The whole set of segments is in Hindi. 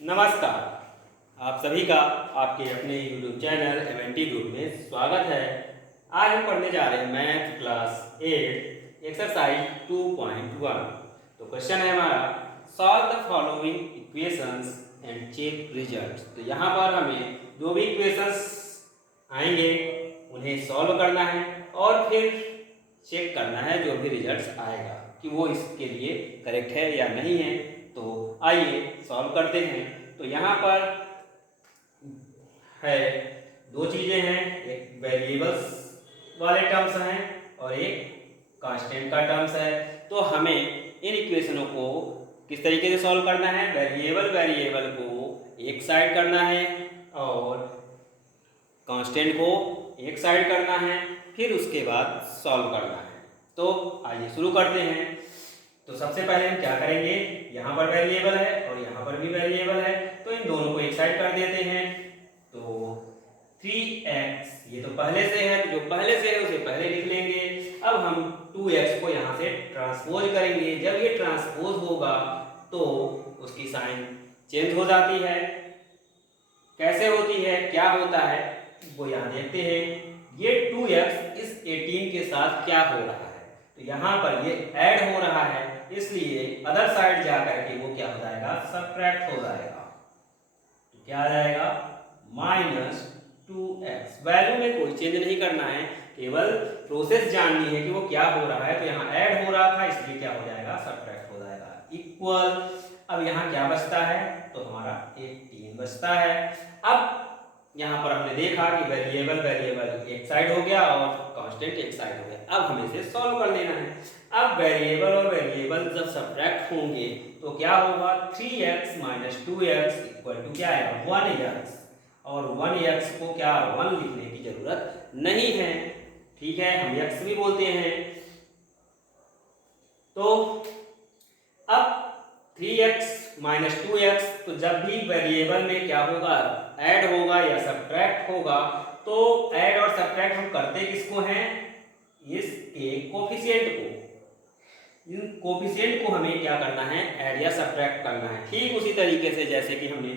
नमस्कार। आप सभी का आपके अपने YouTube चैनल एमएनटी ग्रुप में स्वागत है। आज हम पढ़ने जा रहे हैं मैथ क्लास 8 एक्सरसाइज 2.1। तो क्वेश्चन है हमारा solve the following equations and check results. तो यहाँ पर हमें जो भी इक्वेशंस आएंगे उन्हें सॉल्व करना है और फिर चेक करना है जो भी रिजल्ट्स आएगा कि वो इसके लिए करेक्ट है या नहीं है। तो आइए सॉल्व करते हैं। तो यहाँ पर है दो चीज़ें हैं, एक वेरिएबल्स वाले टर्म्स हैं और एक कांस्टेंट का टर्म्स है। तो हमें इन इक्वेशनों को किस तरीके से सॉल्व करना है, वेरिएबल को एक साइड करना है और कांस्टेंट को एक साइड करना है, फिर उसके बाद सॉल्व करना है। तो आइए शुरू करते हैं। तो सबसे पहले हम क्या करेंगे, यहाँ पर वेरिएबल है और यहाँ पर भी वेरिएबल है, तो इन दोनों को एक साइड कर देते हैं। तो 3x ये तो पहले से है, तो जो पहले से है उसे पहले लिख लेंगे। अब हम 2x को यहाँ से ट्रांसपोज करेंगे। जब ये ट्रांसपोज होगा तो उसकी साइन चेंज हो जाती है। कैसे होती है, क्या होता है वो यहाँ देखते हैं। ये 2x इस 18 के साथ क्या हो रहा है, तो यहाँ पर ये ऐड हो रहा है, इसलिए अदर साइड जाकर के वो क्या हो जाएगा, सबट्रैक्ट हो जाएगा। तो क्या आ जाएगा, -2x। वैल्यू में कोई चेंज नहीं करना है, केवल प्रोसेस जाननी है कि वो क्या हो रहा है। तो यहाँ ऐड हो रहा था इसलिए क्या हो जाएगा, सबट्रैक्ट हो जाएगा। इक्वल, अब यहाँ क्या बचता है, तो हमारा 18 बचता है। अब यहाँ पर हमने देखा कि वेरिएबल एक साइड हो गया और कांस्टेंट एक साइड हो गया। अब हमें इसे सॉल्व कर लेना है। अब वेरिएबल और वेरिएबल जब सबट्रैक्ट होंगे तो क्या होगा, 3x - 2x इक्वल टू क्या आएगा, 1x। और 1x को क्या 1 लिखने की जरूरत नहीं है, ठीक है, हम x भी बोलते हैं। तो अब 3x - 2x, तो जब भी वेरिएबल में क्या होगा, ऐड होगा या सबट्रैक्ट होगा, तो ऐड और सबट्रैक्ट हम करते किसको हैं, इसके कोफिशिएंट को। इन कोफिशिएंट को हमें क्या करना है, ऐड या सबट्रैक्ट करना है। ठीक उसी तरीके से जैसे कि हमने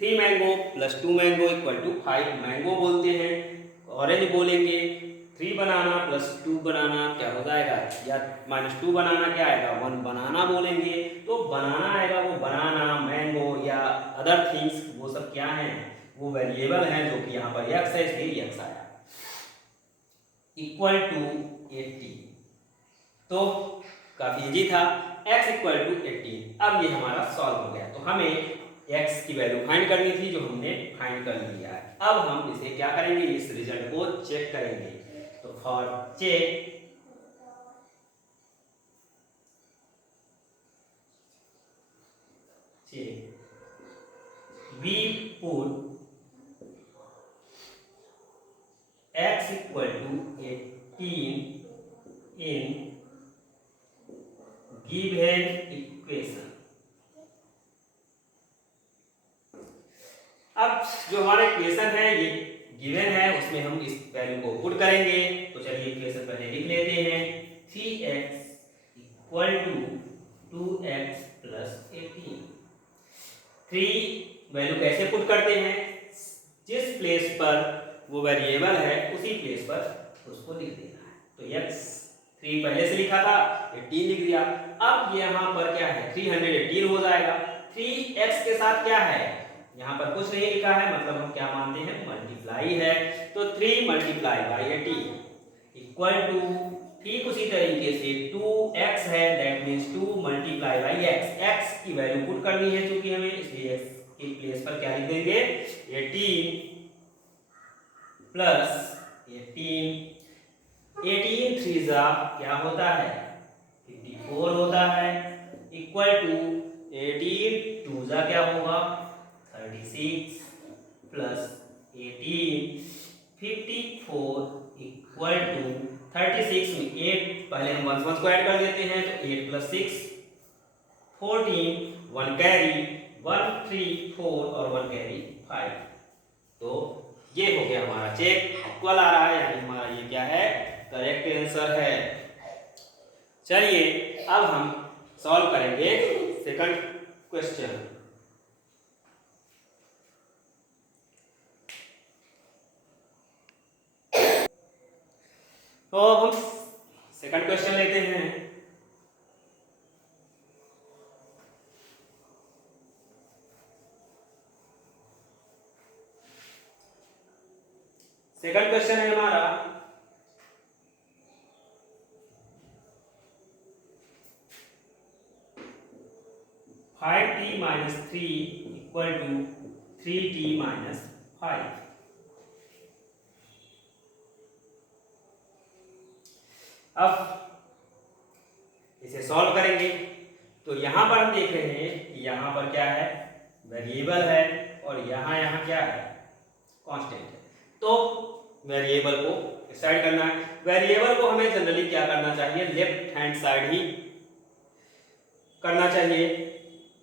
3 मैंगो + 2 मैंगो = 5 मैंगो बोलते हैं। ऑरेंज बोलेंगे, 3 बनाना + 2 बनाना क्या हो जाएगा, या -2 बनाना क्या आएगा, 1 बनाना बोलेंगे। तो बनाना आएगा, वो बनाना, मैंगो या अदर थिंग्स वो सब क्या हैं, वो वेरिएबल हैं, जो कि यहाँ पर x है इसलिए x आया। इक्वल टू 80, तो काफी इजी था, x = 18। अब ये हमारा सॉल्व हो गया। तो हमें x की वैल्यू फाइंड करनी थी, जो हमने फाइंड कर लिया है। अब हम इसे क्या करेंगे, इस रिजल्ट को चेक करेंगे। तो for check we put x = 18 in given equation। अब जो हमारा इक्वेशन है ये गिवन है, उसमें हम इस वैल्यू को पुट करेंगे। तो चलिए इक्वेशन पहले लिख लेते हैं। 3x = 2x + 18। 3 वैल्यू कैसे पुट करते हैं, जिस प्लेस पर वो वेरिएबल है उसी प्लेस पर उसको लिख देना है। तो x 3 पहले से लिखा था, 18 लिख दिया। अब यहाँ पर क्या है, 318 हो जाएगा। 3x के साथ क्या है, यहाँ पर कुछ नहीं लिखा है, मतलब हम क्या मानते हैं, मल्टीप्लाई है। तो 3 × 18 = ठीक उसी तरीके से 2x है, दैट मीन्स 2 × x। x की वैल्यू पुट करनी है क्योंकि हमें, इसलिए x की प्लेस पर क्या लिख देंगे, 18 + 18 3 क्या होता है, 54 होता है। इक्वल टू 18 2 क्या होगा, 36 + 18 54 इक्वल टू 36 में 8 पहले हम 1 को ऐड कर देते हैं, तो 8 + 6 14, 1 कैरी 1 3 4 और 1 कैरी 5। तो ये हो गया हमारा चेक, इक्वल आ रहा है, यानी हमारा ये क्या है, करेक्ट आंसर है। चलिए अब हम सॉल्व करेंगे सेकंड क्वेश्चन। तो अब हम सेकंड क्वेश्चन लेते हैं। सेकंड क्वेश्चन है हमारा 5t minus 3 equal to 3t minus 5। अब इसे सॉल्व करेंगे तो यहां पर हम देख रहे हैं कि यहां पर क्या है, वेरिएबल है, और यहां क्या है, कांस्टेंट है। तो वेरिएबल को डिसाइड करना है। वेरिएबल को हमें जनरली क्या करना चाहिए, लेफ्ट हैंड साइड ही करना चाहिए।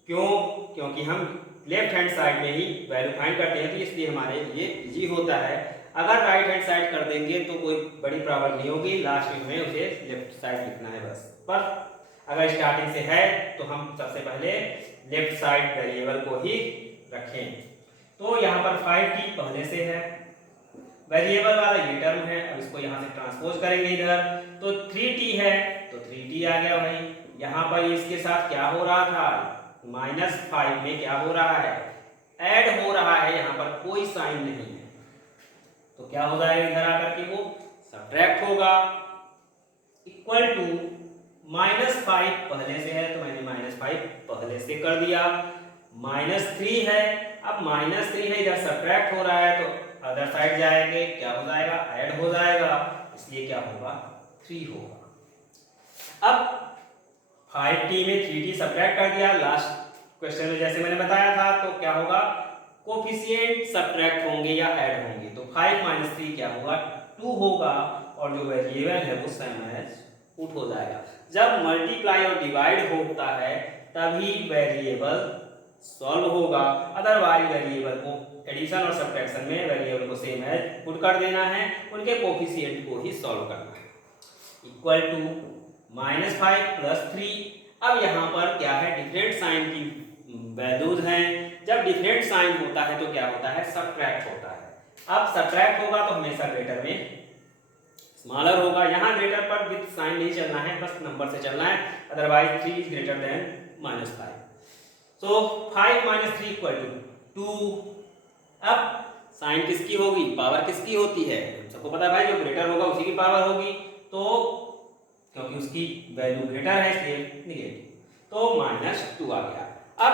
क्यों? क्योंकि हम लेफ्ट हैंड साइड में ही वैल्यू फाइंड करते हैं, तो इसलिए हमारे लिए इजी होता है। अगर राइट हैंड साइड कर देंगे तो कोई बड़ी प्रॉब्लम नहीं होगी, लास्ट में हमें उसे लेफ्ट साइड लिखना है बस। पर अगर स्टार्टिंग से है तो हम सबसे पहले लेफ्ट साइड वेरिएबल को ही रखें। तो यहाँ पर 5t पहले से है, वेरिएबल वाला ये टर्म है, अब इसको यहाँ से ट्रांसपोज करेंगे इधर, तो 3t है तो 3t आ गया भाई। यहाँ पर इसके साथ क्या हो रहा था, -5 में क्या हो रहा है, ऐड हो रहा है, यहाँ पर कोई साइन नहीं है, तो क्या हो जाएगा, इधर आकर के वो सब्ट्रैक्ट होगा, इक्वल टू -5 पहले से है तो मैंने -5 पहले से कर दिया, -3 है, अब -3 है, इधर सब्ट्रैक्ट हो रहा है तो अदर साइड जाएंगे, क्या हो जाएगा, ऐड हो जाएगा, इसलिए क्या होगा, 3 होगा। अब 5t में 3t सब्ट्रैक्ट कर दिया, लास्ट क्वेश्चन में जैसे मैंने बताया था, तो क्या होगा, कोफिशिएंट सब्ट्रैक्ट होंगे या ऐड होंगे, तो 5 - 3 क्या होगा, 2 होगा, और जो वेरिएबल है वो सेम एज पुट हो जाएगा। जब मल्टीप्लाई और डिवाइड होता है तभी वेरिएबल सॉल्व होगा, अदरवाइज वेरिएबल को एडिशन और सब्ट्रैक्शन में वेरिएबल को सेम एज पुट कर देना है, उनके कोफिशिएंट को ही सॉल्व करना है। Equal to -5 + 3। अब यहाँ पर क्या है, डिफरेंट साइन की वैल्यूज हैं, जब डिफरेंट साइन होता है तो क्या होता है, सब्ट्रैक्ट होता है। अब सब्ट्रैक्ट होगा तो हमेशा ग्रेटर में स्मॉलर होगा, यहाँ ग्रेटर पर विद साइन नहीं चलना है, बस नंबर से चलना है, अदरवाइज 3 इज ग्रेटर देन -5। सो 5 - 3 = 2। अब साइन किसकी होगी, पावर किसकी होती है, सबको पता है भाई, जो ग्रेटर होगा उसी की पावर होगी, तो क्योंकि उसकी वैल्यू ग्रेटर है इसलिए निगेटिव, तो -2 आ गया। अब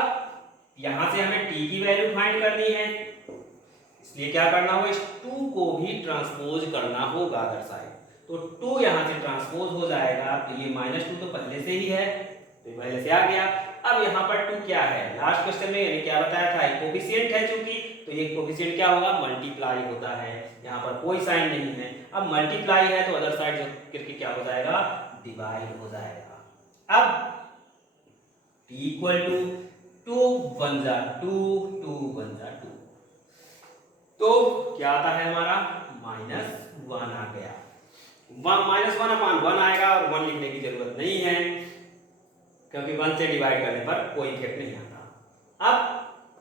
यहां से हमें t की वैल्यू फाइंड करनी है, इसलिए क्या करना होगा, इस 2 को भी ट्रांसपोज करना होगा अदर साइड, तो 2 यहां से ट्रांसपोज हो जाएगा, तो ये -2 तो पहले से ही है, तो ये पहले से आ गया। अब यहाँ पर 2 क्या है, लास्ट क्वेश्चन में यानी क्या बताया था, कोफिशिएंट है चूंकि, तो ये कोफिशिएंट क्या होगा, मल्टीप्लाई होता है, यहाँ पर कोई साइन नहीं है। अब मल्टीप्लाई है तो अदर साइड करके क्या हो जाएगा, डिवाइड हो जाएगा। अब t = 2 बन जा 2 2 बन जा 2, तो क्या आता है हमारा, -1 आ गया। -1/1 आएगा, और 1 लिखने की जरूरत नहीं है क्योंकि 1 से डिवाइड करने पर कोई इफेक्ट नहीं आता। अब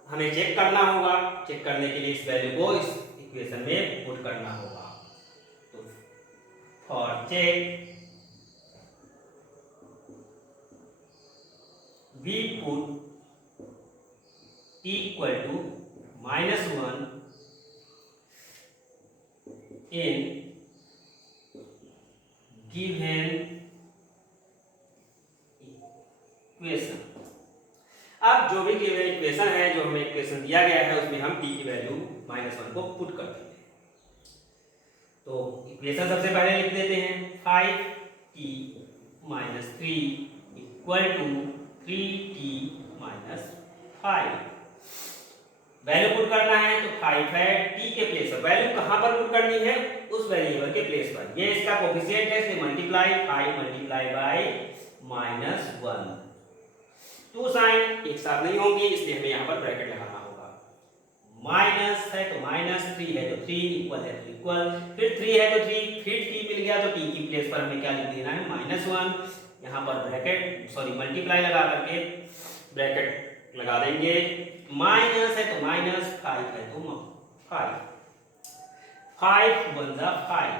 हमें चेक करना होगा, चेक करने के लिए इस वैल्यू को इस इक्वेशन में पुट करना होगा, तो for check we put t = -1 in given equation. अब जो भी गिवन इक्वेशन है, जो हमें इक्वेशन दिया गया है, उसमें हम t की वैल्यू -1 को पुट कर देते हैं। तो इक्वेशन सबसे पहले लिख देते हैं, 5t - 3 = 3t - 5। वैल्यू पुट करना है तो 5 है, t के प्लेस पर वैल्यू कहां पर पुट करनी है, उस वेरिएबल के प्लेस पर, ये इसका कोफिशिएंट है, इसलिए मल्टीप्लाई 5 × -1। 2 साइन एक साथ नहीं होंगी, इसलिए हमें यहाँ पर ब्रैकेट लगाना होगा, माइनस है तो -3 है तो 3, इक्वल है तो इक्वल, फिर 3 है तो 3, फिर t मिल गया तो t की प्लेस पर हमें क्या लिख देना है, -1, यहाँ पर ब्रैकेट मल्टीप्लाई लगा करके ब्रैकेट लगा देंगे, माइनस है तो -5 है तो 5 बन जा 5।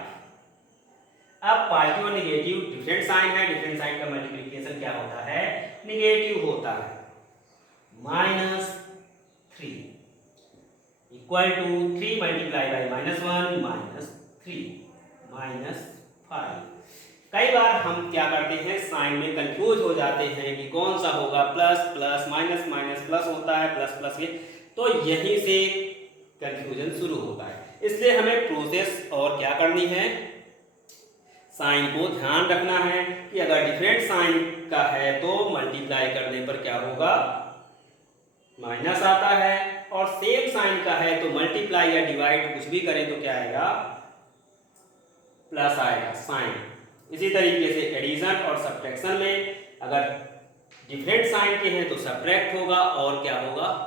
अब पॉजिटिव और निगेटिव डिफरेंट साइन है, डिफरेंट साइन का मल्टीप्लिकेशन क्या होता है, निगेटिव होता है। -3 इक्वल टू 3 मल्टीप्लाई बाई -1 -3 -5। कई बार हम क्या करते हैं, साइन में कंफ्यूज हो जाते हैं कि कौन सा होगा, plus plus minus minus plus होता है, प्लस प्लस ये, तो यहीं से कंफ्यूजन शुरू होता है। इसलिए हमें प्रोसेस और क्या करनी है, साइन को ध्यान रखना है कि अगर डिफरेंट साइन का है तो मल्टीप्लाई करने पर क्या होगा, माइनस आता है, और सेम साइन का है तो मल्टीप्लाई या डिवाइड कुछ भी करें तो क्या आएगा, प्लस आएगा साइन। इसी तरीके से एडिशन और सब्ट्रैक्शन में अगर डिफरेंट साइन के हैं तो सब्ट्रैक्ट होगा और क्या होगा,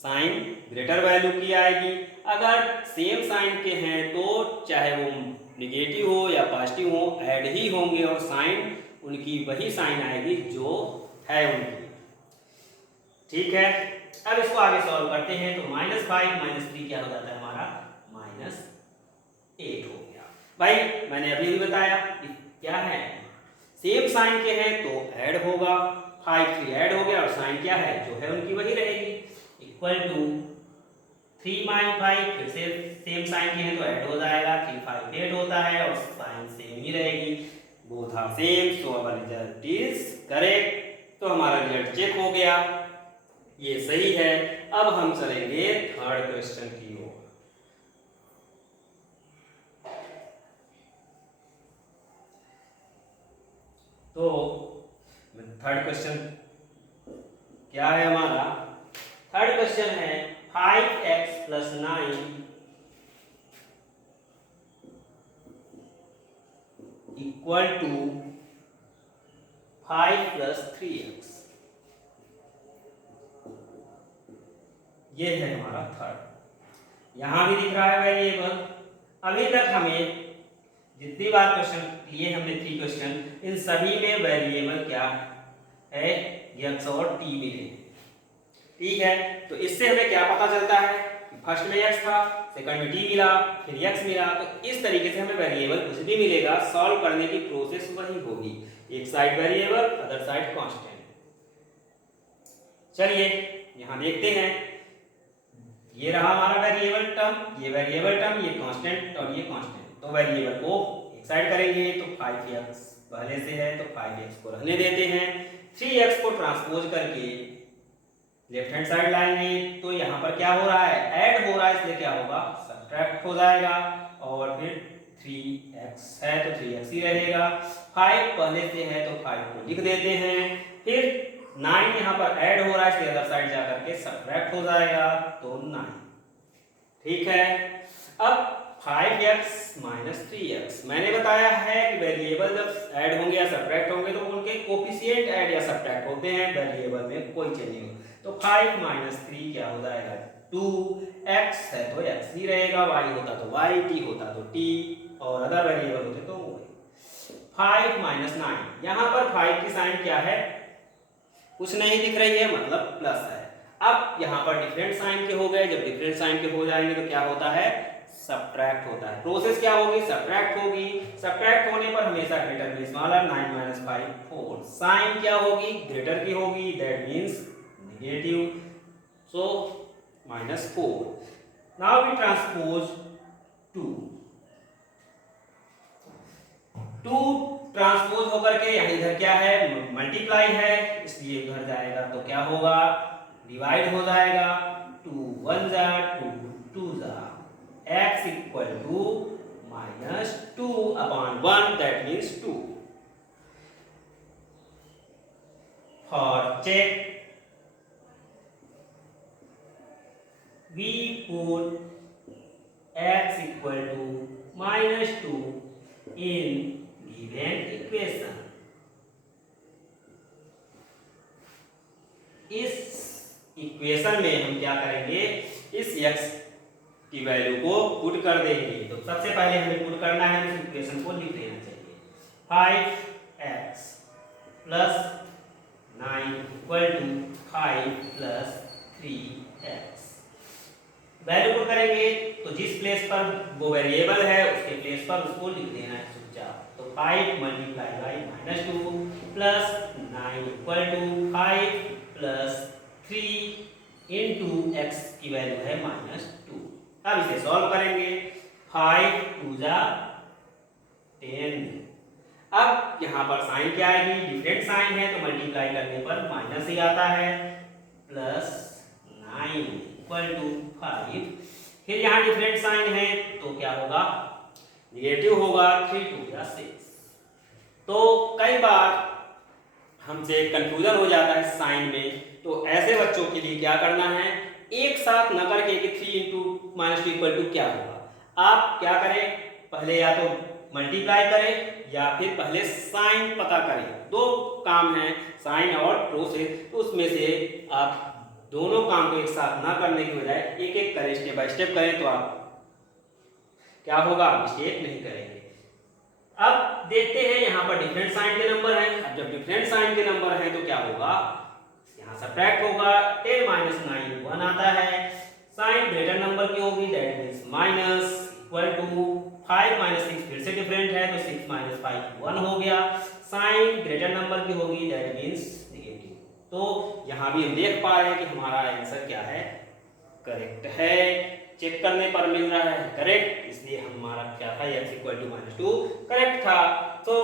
साइन ग्रेटर वैल्यू की आएगी। अगर सेम साइन के हैं तो चाहे वो निगेटिव हो या पॉजिटिव हो, ऐड ही होंगे और साइन उनकी वही साइन आएगी जो है उनकी। ठीक है, अब इसको आगे सॉल्व करते हैं तो -5 -3 क्या हो जाता है हमारा, -8 हो गया। भाई मैंने अभी भी बताया क्या है, सेम साइन के हैं तो ऐड होगा, 5 3 ऐड हो गया और साइन क्या है जो है उनकी वही रहेगी, इक्वल टू 3 - 5 फिर से सेम साइन के हैं तो ऐड हो जाएगा, 3 5 8 होता है और साइन सेम ही रहेगी, both are same, so our result is correct. तो हमारा रिजल्ट चेक हो गया, ये सही है। अब हम चलेंगे थर्ड क्वेश्चन की ओर। तो थर्ड क्वेश्चन क्या है हमारा, थर्ड क्वेश्चन है 5x + 9 इक्वल टू 5 + 3x। ये है हमारा थर्ड, यहां भी दिख रहा है वेरिएबल। अभी तक हमें जितनी बार क्वेश्चन लिए हमने 3 क्वेश्चन, इन सभी में वेरिएबल क्या है, x और t मिले। ठीक है, तो इससे हमें क्या पता चलता है, फर्स्ट में x था, सेकंड में t मिला, फिर x मिला, तो इस तरीके से हमें वेरिएबल कुछ भी मिलेगा, सॉल्व करने की प्रोसेस वही होगी, एक side variable other side constant. चलिए यहां देखते हैं, ये रहा हमारा वेरिएबल टर्म, ये वेरिएबल टर्म, ये कांस्टेंट और ये कांस्टेंट। तो वेरिएबल को एक साइड करेंगे तो 5x पहले से है तो 5x को रहने देते हैं, 3x को ट्रांसपोज करके लेफ्ट हैंड साइड लाएंगे तो यहाँ पर क्या हो रहा है, ऐड हो रहा है, इसलिए क्या होगा, सब्ट्रैक्ट हो जाएगा, और फिर 3x है तो 3x ही रहेगा, 5 पहले से है तो 5 को लिख देते हैं, फिर 9 यहाँ पर ऐड हो रहा है इसलिए अदर साइड जाकर के सब्ट्रैक्ट हो जाएगा तो 9। ठीक है, अब 5x - 3x, मैंने बताया है कि वेरिएबल जब ऐड होंगे या सब्ट्रैक्ट होंगे तो उनके कोफिशिएंट ऐड या सब्ट्रैक्ट होते हैं, वेरिएबल में कोई चेंज नहीं हो। तो 5 - 3 क्या हो जाएगा, 2, x है तो x ही रहेगा, y होता तो y, t होता तो t, और अदर वेरिएबल होते तो y। 5 - 9, यहाँ पर 5 की साइन क्या है, कुछ नहीं दिख रही है, मतलब प्लस है। अब यहाँ पर डिफरेंट साइन के हो गए, जब डिफरेंट साइन के हो जाएंगे तो क्या होता है, सब्ट्रैक्ट होता है। प्रोसेस क्या होगी, सब्ट्रैक्ट होगी, सब्ट्रैक्ट होने पर हमेशा ग्रेटर में स्मॉलर, 9 - 5 4, साइन क्या होगी, ग्रेटर की होगी, that means negative, so -4। Now we transpose 2 transpose होकर के यहाँ इधर क्या है, मल्टीप्लाई है, इसलिए उधर जाएगा तो क्या होगा, डिवाइड हो जाएगा, 2 1 जा 2 2 जा, x equal to -2/1, that means 2। For check we put x equal to -2 in given equation। इस इक्वेशन में हम क्या करेंगे, इस x की वैल्यू को पुट कर देंगे। तो सबसे पहले हमें पुट करना है, इस इक्वेशन को लिख लेना चाहिए, 5x + 9 = 5 + 3x। वैल्यू पुट करेंगे तो जिस प्लेस पर वो वेरिएबल है उसके प्लेस पर उसको लिख देना है चुपचाप। तो 5 multiply by -2 plus 9 equal to 5 plus 3 into x की वैल्यू है -2। अब इसे सॉल्व करेंगे। 5 2 जा 10। अब यहाँ पर साइन क्या आएगी, डिफरेंट साइन है तो मल्टीप्लाई करने पर माइनस ही आता है, प्लस 9 इक्वल टू 5। फिर यहाँ डिफरेंट साइन है तो क्या होगा, निगेटिव होगा, 3 2 या 6। तो कई बार हमसे कंफ्यूजन हो जाता है साइन में, तो ऐसे बच्चों के लिए क्या करना है, एक साथ न करके कि 3 इंटू -2 इक्वल टू क्या होगा, आप क्या करें, पहले या तो मल्टीप्लाई करें या फिर पहले साइन पता करें। दो काम है, साइन और प्रोसेस, तो उसमें से आप दोनों काम को एक साथ ना करने की बजाय एक एक करें, स्टेप बाय स्टेप करें, तो आप क्या होगा, मिस्टेक नहीं करेंगे। अब देखते हैं यहाँ पर डिफरेंट साइन के नंबर हैं। अब जब डिफरेंट साइन के नंबर हैं तो क्या होगा, यहाँ सब्ट्रैक्ट होगा, 10 - 9 1 आता है। साइन ग्रेटर नंबर की होगी, that means minus equal to 5 - 6 फिर से डिफरेंट है तो 6 - 5 1 हो गया। साइन ग्रेटर नंबर की होगी, दैट मींस नेगेटिव। तो यहाँ भी हम देख पा रहे हैं कि हमारा आंसर क्या है, करेक्ट है। चेक करने पर मिल रहा है करेक्ट, इसलिए हमारा क्या था, x = -2 करेक्ट था। तो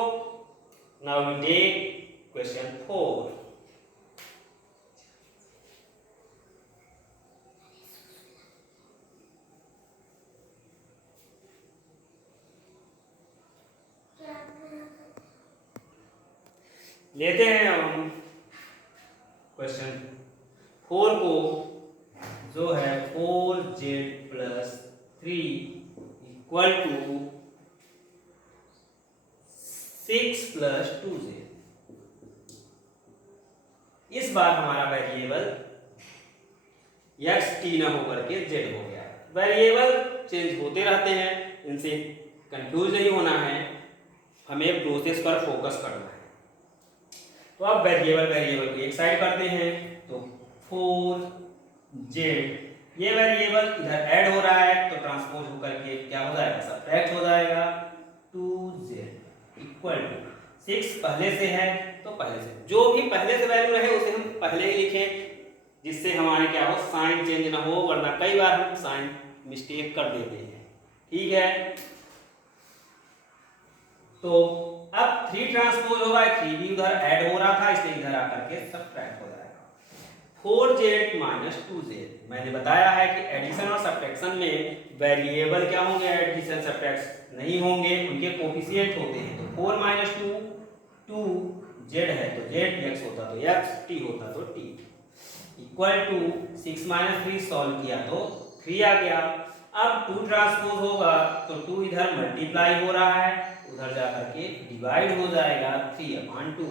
नाउ वी टेक क्वेश्चन 4। लेते हैं हम क्वेश्चन 4 को, जो है 4z + 3 इक्वल टू 6 + 2z। इस बार हमारा वेरिएबल x t न होकर के z हो गया। वेरिएबल चेंज होते रहते हैं, इनसे कंफ्यूज नहीं होना है, हमें प्रोसेस पर फोकस करना है। तो अब वेरिएबल को एक साइड करते हैं, तो 4z, ये वेरिएबल इधर ऐड हो रहा है तो ट्रांसपोज होकर के क्या हो जाएगा, सब्ट्रैक्ट हो जाएगा। 2z इक्वल टू 6 पहले से है तो पहले से, जो भी पहले से वैल्यू रहे उसे हम पहले ही लिखें, जिससे हमारे क्या हो, साइन चेंज ना हो, वरना कई बार हम साइन मिस्टेक कर देते हैं। ठीक है, तो अब 3 ट्रांसपोज होगा, 3 भी उधर ऐड हो रहा था इसलिए इधर आकर के सब्ट्रैक्ट हो जाएगा। 4z - 2z, मैंने बताया है कि एडिशन और सब्ट्रैक्शन में वेरिएबल क्या होंगे, एडिशन सब्ट्रैक्शन नहीं होंगे, उनके कोफिशिएंट होते हैं। तो 4 - 2 2z है तो z, x होता तो x, t होता तो t, इक्वल टू 6 - 3 सॉल्व किया तो 3 आ गया। अब 2 ट्रांसपोज होगा तो 2 इधर मल्टीप्लाई हो रहा है, उधर जाकर के डिवाइड हो जाएगा 3/2।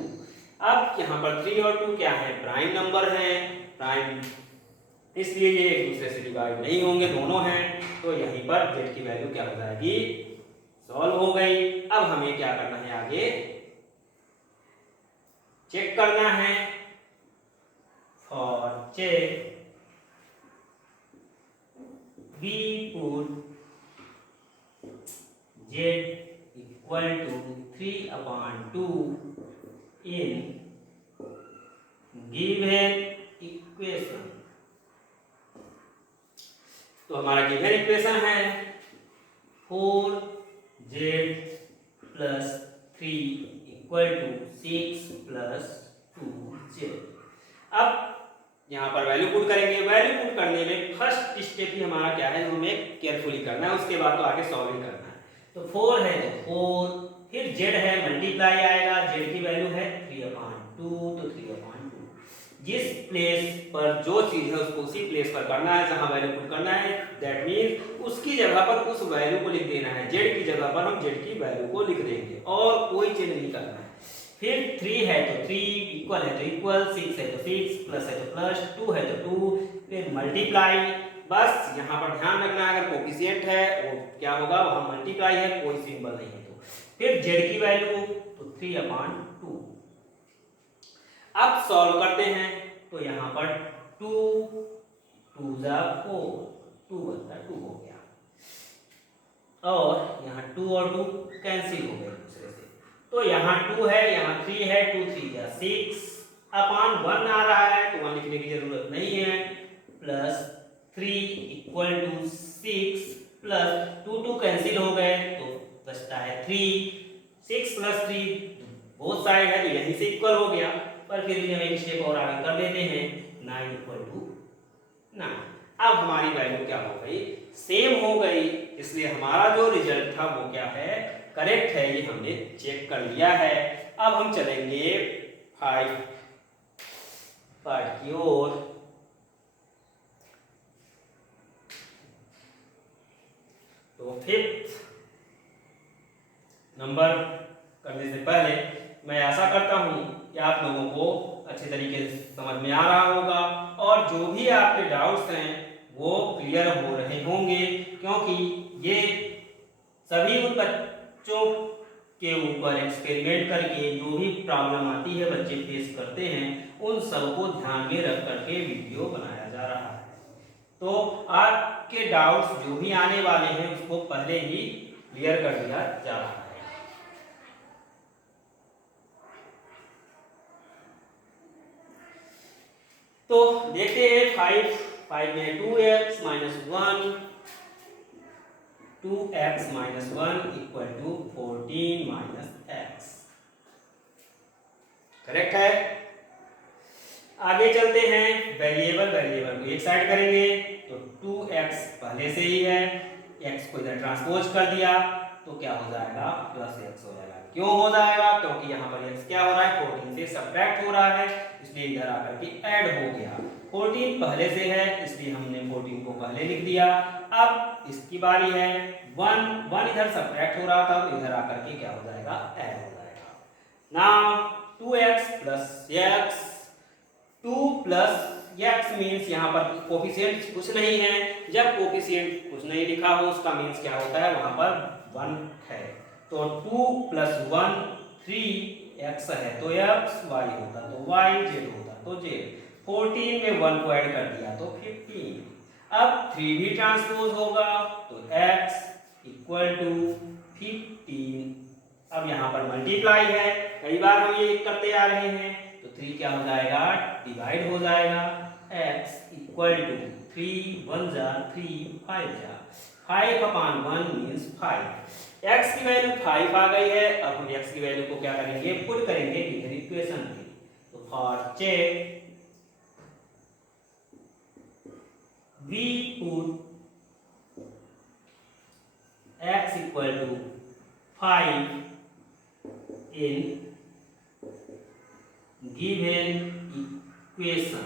अब यहाँ पर 3 और 2 क्या है, प्राइम नंबर है, प्राइम, इसलिए ये एक दूसरे से डिवाइड नहीं होंगे, दोनों हैं, तो यहीं पर z की वैल्यू क्या हो जाएगी, सॉल्व हो गई। अब हमें क्या करना है, आगे चेक करना है। For check we put z equal to 3/2 in given equation। तो हमारा गिवन इक्वेशन है 4z + 3 इक्वल टू 6 + 2z। अब यहाँ पर वैल्यू पुट करेंगे। वैल्यू पुट करने में फर्स्ट स्टेप ही हमारा क्या है, हमें केयरफुली करना है, उसके बाद तो आगे सॉल्विंग करना है। तो 4 है तो 4, फिर z है, मल्टीप्लाई आएगा, z की वैल्यू है 3/2 तो 3/2। जिस प्लेस पर जो चीज है उसको उसी प्लेस पर करना है जहां वैल्यू पुट करना है, दैट मींस उसकी जगह पर उस वैल्यू को लिख देना है, z की जगह पर हम z की वैल्यू को लिख देंगे और कोई चेंज नहीं करना है। फिर 3 है तो 3, इक्वल है तो इक्वल, 6 है तो 6, प्लस है तो प्लस, 2 है तो 2, फिर मल्टीप्लाई। बस यहाँ पर ध्यान रखना है, अगर कोफिशिएंट है वो क्या होगा, वहां मल्टीप्लाई है, कोई सिंबल नहीं है तो। फिर z की वैल्यू तो 3/2। अब सॉल्व करते हैं तो यहाँ पर 2 2 जा 4, 2 बचता 2 हो गया, और यहाँ 2 और 2 कैंसिल हो गए दूसरे से, तो यहाँ 2 है, यहाँ 3 है, 2 3 या 6 अपॉन 1 आ रहा है तो 1 लिखने की जरूरत नहीं है, plus 3 equal to 6 plus 2 2 cancel हो गए तो बचता है 3, 6 प्लस 3 बोथ साइड है तो यहीं से इक्वल हो गया, पर फिर भी हम एक स्टेप और आगे कर लेते हैं, 9 इक्वल टू 9। अब हमारी वैल्यू क्या हो गई, सेम हो गई, इसलिए हमारा जो रिजल्ट था वो क्या है, करेक्ट है, ये हमने चेक कर लिया है। अब हम चलेंगे 5 पार्ट की ओर। तो 5th नंबर करने से पहले मैं आशा करता हूं कि आप लोगों को अच्छे तरीके से समझ में आ रहा होगा, और जो भी आपके डाउट्स हैं वो क्लियर हो रहे होंगे, क्योंकि ये सभी उन बच्चों के ऊपर एक्सपेरिमेंट करके जो भी प्रॉब्लम आती है, बच्चे फेस करते हैं, उन सबको ध्यान में रख करके वीडियो बनाया जा रहा है। तो आपके डाउट्स जो भी आने वाले हैं उसको पहले ही क्लियर कर दिया जा रहा है। तो देखते हैं 5 में 2x minus 1, 2x minus 1 equal to 14 minus x, correct है। आगे चलते हैं, वेरिएबल को एक साइड करेंगे तो 2x पहले से ही है, x को इधर ट्रांसपोज कर दिया तो क्या हो जाएगा, प्लस x हो जाएगा। क्यों हो जाएगा, क्योंकि यहाँ पर x क्या हो रहा है, 14 से सब्ट्रैक्ट हो रहा है, इसलिए इधर आकर के ऐड हो गया। 14 पहले से है इसलिए हमने 14 को पहले लिख दिया। अब इसकी बारी है, 1 इधर सब्ट्रैक्ट हो रहा था तो इधर आकर के क्या हो जाएगा, ऐड हो जाएगा। Now 2x plus x, 2 plus x means यहाँ पर कोफिशिएंट कुछ नहीं है, जब कोफिशिएंट कुछ नहीं लिखा हो उसका मीन्स क्या होता है, वहां पर 1 है, तो 2 प्लस 1 3x है तो x y होता, तो y z होता, तो z। 14 में 1 को ऐड कर दिया तो 15। अब 3 भी ट्रांसपोज होगा तो x इक्वल टू 15। अब यहाँ पर मल्टीप्लाई है, कई बार हम ये करते आ रहे हैं, तो 3 क्या हो जाएगा, डिवाइड हो जाएगा, x इक्वल टू 3 1 जा 3 5 जा 5 अपॉन 1 मीन्स 5। x की वैल्यू 5 आ गई है, अब हम x की वैल्यू को क्या करेंगे, पुट करेंगे गिवन इक्वेशन में। तो for check we put x equal to 5 in given equation.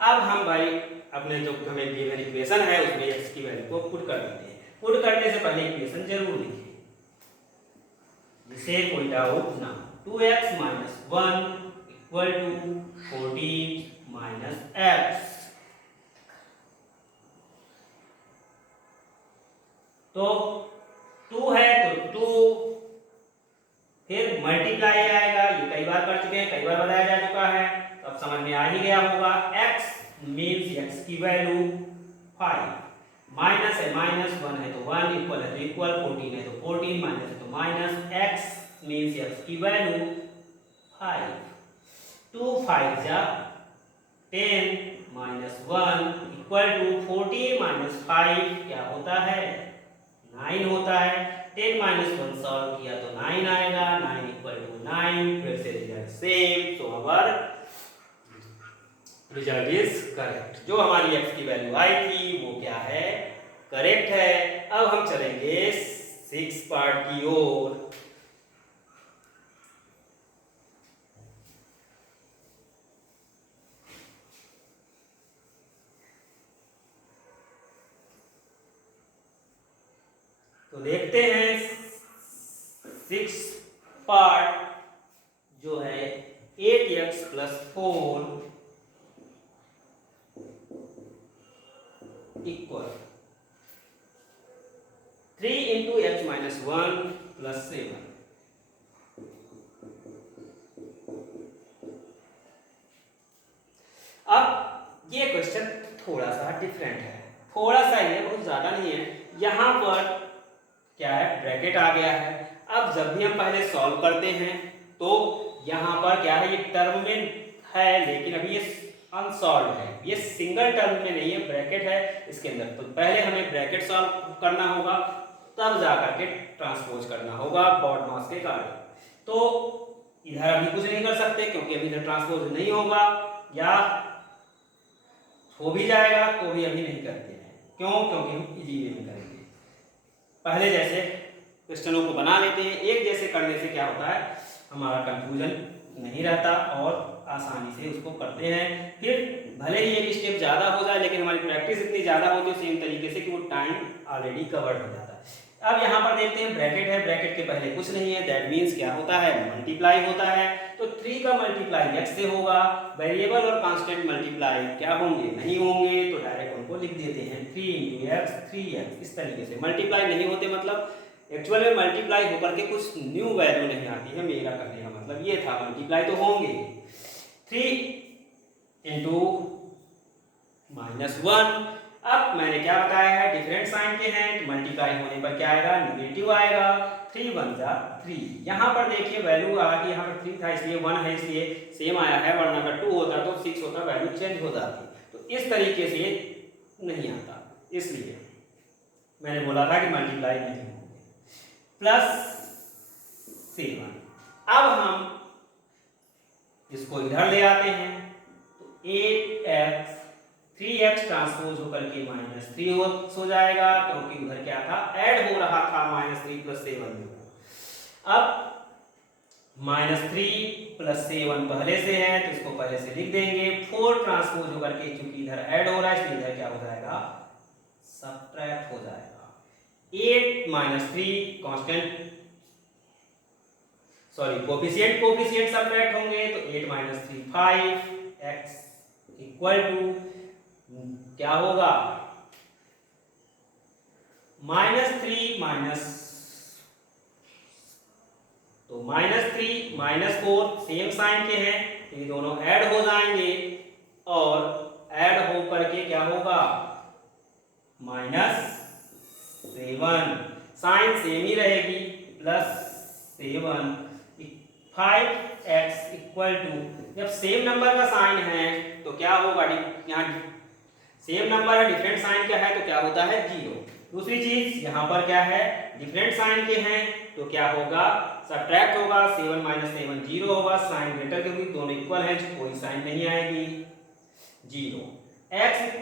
अब हम भाई अपने जो हमें गिवन इक्वेशन है उसमें x की वैल्यू को पुट कर देते हैं। पुट करने से पहले इक्वेशन जरूर लिखें जिससे कोई डाउट ना। 2x minus 1 equal to 14 minus x। तो 2 है तो 2 फिर मल्टीप्लाई आएगा, ये कई बार कर चुके हैं, कई बार बताया जा चुका है, तो अब समझ में आ ही गया होगा। x मीन्स x की वैल्यू 5, माइनस है माइनस 1 है तो 1, इक्वल है तो इक्वल, 14 है तो 14, माइनस है तो माइनस, x मीन्स x की वैल्यू 5, 2 5 जा 10 माइनस 1 इक्वल टू 14 माइनस 5 क्या होता है, 9 होता है। 10 माइनस 1 सॉल्व किया तो 9 आएगा, 9 इक्वल टू 9, फिर से result same, so our result is correct. जो हमारी x की वैल्यू आई थी वो क्या है, करेक्ट है। अब हम चलेंगे 6 पार्ट की ओर। तो देखते हैं 6 पार्ट जो है 8x plus 4 equal 3 into x minus 1 plus 7। अब ये क्वेश्चन थोड़ा सा डिफरेंट है, थोड़ा सा ही है, बहुत ज़्यादा नहीं है। यहाँ पर क्या है, ब्रैकेट आ गया है। अब जब भी हम पहले सॉल्व करते हैं तो यहाँ पर क्या है, ये टर्म में है लेकिन अभी ये अनसॉल्व है, ये सिंगल टर्म में नहीं है, ब्रैकेट है इसके अंदर। तो पहले हमें ब्रैकेट सॉल्व करना होगा, तब जाकर के ट्रांसपोज करना होगा बॉड मास के कारण। तो इधर अभी कुछ नहीं कर सकते क्योंकि अभी इधर ट्रांसपोज नहीं होगा, या हो भी जाएगा तो भी अभी नहीं करते हैं। क्यों? क्योंकि हम इजी वे में करेंगे। पहले जैसे क्वेश्चनों को बना लेते हैं, एक जैसे करने से क्या होता है, हमारा कंफ्यूजन नहीं रहता और आसानी से उसको करते हैं। फिर भले ही एक स्टेप ज़्यादा हो जाए लेकिन हमारी प्रैक्टिस इतनी ज़्यादा होती है सेम तरीके से कि वो टाइम ऑलरेडी कवर्ड हो जाता है। अब यहाँ पर देखते हैं ब्रैकेट है, ब्रैकेट के पहले कुछ नहीं है, दैट मीन्स क्या होता है, मल्टीप्लाई होता है। तो 3 का मल्टीप्लाई x से होगा। वेरिएबल और कांस्टेंट मल्टीप्लाई क्या होंगे, नहीं होंगे, तो डायरेक्ट उनको लिख देते हैं 3 × x 3x। इस तरीके से मल्टीप्लाई नहीं होते, मतलब एक्चुअल में मल्टीप्लाई होकर के कुछ न्यू वैल्यू नहीं आती है, मेरा करने का मतलब ये था। मल्टीप्लाई तो होंगे, 3 × -1। अब मैंने क्या बताया है, डिफरेंट साइन के हैं, तो मल्टीप्लाई होने पर क्या आएगा, निगेटिव आएगा। 3 × 1 = 3। यहाँ पर देखिए वैल्यू आ गई, यहाँ पर 3 था इसलिए 1 है, इसलिए सेम आया है, वरना अगर 2 होता तो 6 होता, वैल्यू चेंज हो जाती। तो इस तरीके से नहीं आता, इसलिए मैंने बोला था कि मल्टीप्लाई नहीं होंगे। +7। अब हम इसको इधर ले आते हैं, तो 8x 3x ट्रांसपोज होकर के -3 हो जाएगा, क्योंकि उधर क्या था, ऐड हो रहा था -3 + 7 में। अब -3 + 7 पहले से है तो इसको पहले से लिख देंगे। 4 ट्रांसपोज होकर के, चूंकि इधर ऐड हो रहा है इसलिए इधर क्या हो जाएगा, सब्ट्रैक्ट हो जाएगा। 8 - 3 कांस्टेंट कोफिशिएंट सब्ट्रैक्ट होंगे, तो 8 - 3 5 x = क्या होगा, -3 तो -3 -4 सेम साइन के हैं, तो ये दोनों ऐड हो जाएंगे और ऐड हो करके क्या होगा, -7 साइन सेम ही रहेगी, +7 5x = जब सेम नंबर का साइन है तो क्या होगा, यहाँ सेम नंबर है, डिफरेंट साइन का है तो क्या होता है, 0। दूसरी चीज यहाँ पर क्या है, डिफरेंट साइन के हैं तो क्या होगा, सब्ट्रैक्ट होगा। 7 - 7 0 होगा, साइन ग्रेटर क्योंकि दोनों इक्वल हैं, कोई साइन नहीं आएगी, 0। x =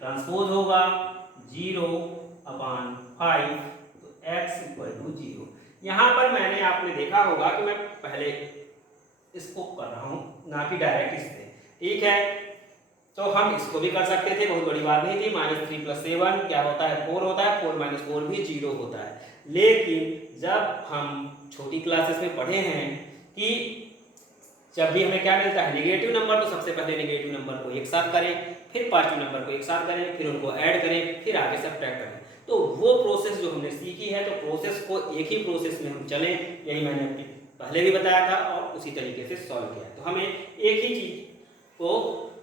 ट्रांसपोज होगा 0/5, तो x = 0। यहाँ पर मैंने आपने देखा होगा कि मैं पहले इसको कर रहा हूँ, ना कि डायरेक्ट इससे, ठीक है। तो हम इसको भी कर सकते थे, बहुत बड़ी बात नहीं थी। -3 + 7 क्या होता है, 4 होता है, 4 - 4 भी 0 होता है। लेकिन जब हम छोटी क्लासेस में पढ़े हैं कि जब भी हमें क्या मिलता है, नेगेटिव नंबर, तो सबसे पहले नेगेटिव नंबर को एक साथ करें, फिर पॉजिटिव नंबर को एक साथ करें, फिर उनको ऐड करें, फिर आगे सब्ट्रैक्ट करें। तो वो प्रोसेस जो हमने सीखी है, तो प्रोसेस को एक ही प्रोसेस में हम चलें, यही मैंने पहले भी बताया था और उसी तरीके से सॉल्व किया। तो हमें एक ही चीज को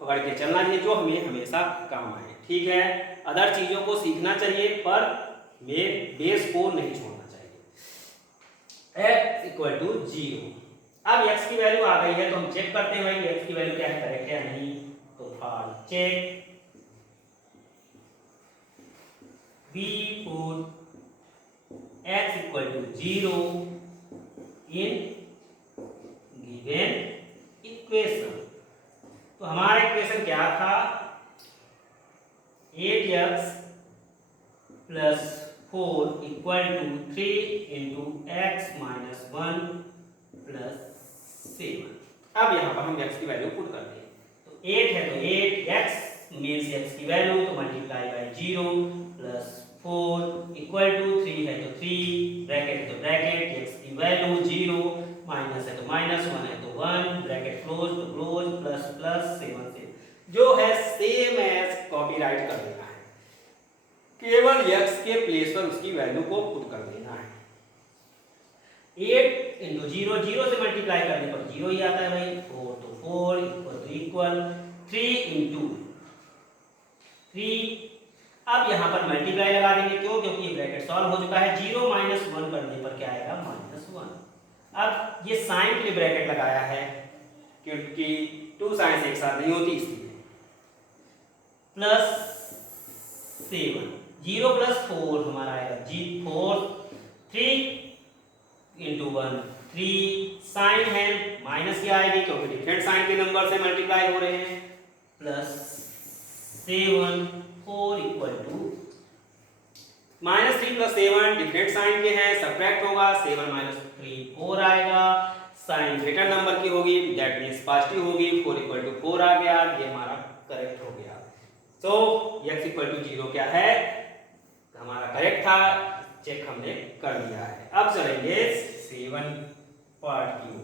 पकड़ के चलना चाहिए जो हमें हमेशा काम आए, ठीक है। अदर चीजों को सीखना चाहिए पर मेन बेस को नहीं छोड़ना चाहिए। x = 0। अब x की वैल्यू आ गई है तो हम चेक करते हैं भाई x की वैल्यू क्या है, करेक्ट है या नहीं। तो for check we put x = 0 in given equation. तो हमारा इक्वेशन क्या था, 8x + 4 = 3 × x - 1 + 7। अब यहाँ पर हम x की वैल्यू पुट करते हैं, तो 8 है तो 8, x मीन्स x की वैल्यू, तो मल्टीप्लाई बाय 0 + 4 = 3 है तो 3, ब्रैकेट है तो ब्रैकेट, x की वैल्यू 0, माइनस है तो माइनस, 1 है तो 1, ब्रैकेट क्लोज तो क्लोज, प्लस 7 से जो है सेम एज कॉपीराइट कर देना है, केवल x के प्लेस पर उसकी वैल्यू को पुट कर देना है। 8 × 0, 0 से मल्टीप्लाई करने पर 0 ही आता है भाई, 4 तो 4 = 3 × 3। अब यहाँ पर मल्टीप्लाई लगा देंगे, क्यों? क्योंकि ये ब्रैकेट सॉल्व हो चुका है। 0 माइनस 1 करने पर क्या आएगा? -1। अब ये साइन के लिए ब्रैकेट लगाया है क्योंकि 2 साइंस एक साथ नहीं होती, इसलिए +7। 0 + 4 हमारा आएगा 4। 3 × 1 3। साइन है माइनस की आएगी क्योंकि डिफरेंट साइन के नंबर से मल्टीप्लाई हो रहे हैं। +7 4 = -3 + 7 डिफरेंट साइन के हैं, सब्ट्रैक्ट होगा। 7 - 3 4 आएगा। साइन ग्रेटर नंबर की होगी, दैट मींस पॉजिटिव होगी। 4 = 4 आ गया, ये हमारा करेक्ट हो गया। सो x = 0 क्या है? हमारा करेक्ट था, चेक हमने कर लिया है। अब चलेंगे 7 पार्ट की ओर।